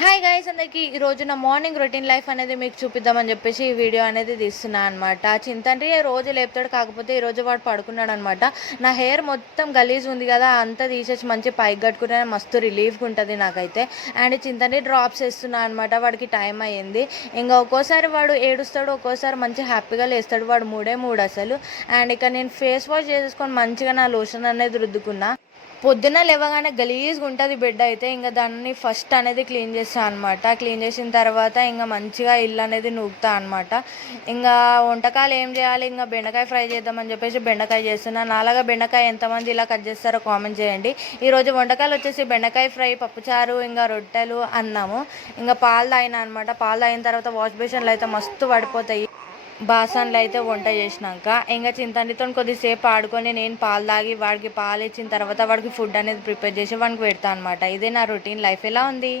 Hi guys అందరికి ఈ రోజు నా మార్నింగ్ రొటీన్ లైఫ్ అనేది మీకు చూపిద్దామని చెప్పేసి ఈ వీడియో అనేది తీస్తున్నా అనమాట. చింతండ్రి రోజు లేపుతాడు, కాకపోతే ఈ రోజు వాడు పడుకున్నాడు అనమాట. నా హెయిర్ మొత్తం గలీజ్ ఉంది కదా, అంతా తీసేసి మంచి పైకి కట్టుకునే మస్తు రిలీఫ్గా ఉంటుంది నాకైతే. అండ్ చింతండ్రి డ్రాప్స్ వేస్తున్నా అనమాట. వాడికి టైం అయ్యింది. ఇంకా ఒక్కోసారి వాడు ఏడుస్తాడు, ఒక్కోసారి మంచి హ్యాపీగా లేస్తాడు. వాడు మూడే మూడు అసలు. అండ్ ఇక నేను ఫేస్ వాష్ చేసుకొని మంచిగా నా లోషన్ అనేది రుద్దుకున్నా. పొద్దున్న లేవగానే గలీజ్గా ఉంటుంది బెడ్ అయితే. ఇంకా దాన్ని ఫస్ట్ అనేది క్లీన్ చేస్తాను అనమాట. క్లీన్ చేసిన తర్వాత ఇంకా మంచిగా ఇల్లు అనేది నూకుతా అనమాట. ఇంకా వంటకాలు ఏం చేయాలి, ఇంకా బెండకాయ ఫ్రై చేద్దామని చెప్పేసి బెండకాయ చేస్తున్నాను. నాలాగా బెండకాయ ఎంతమంది ఇలా కట్ చేస్తారో కామెంట్ చేయండి. ఈరోజు వంటకాలు వచ్చేసి బెండకాయ ఫ్రై, పప్పుచారు, ఇంకా రొట్టెలు, అన్నము. ఇంకా పాలు తాగిన అనమాట. పాలు తాగిన తర్వాత వాష్ బేషన్లు అయితే మస్తు పడిపోతాయి బాసన్లు అయితే వంట చేసినాక. ఇంకా చింతనితో కొద్దిసేపు ఆడుకొని నేను పాలు తాగి వాడికి పాలు ఇచ్చిన తర్వాత వాడికి ఫుడ్ అనేది ప్రిపేర్ చేసి వాడికి పెడతా అనమాట. ఇదే నా రొటీన్ లైఫ్. ఎలా ఉంది?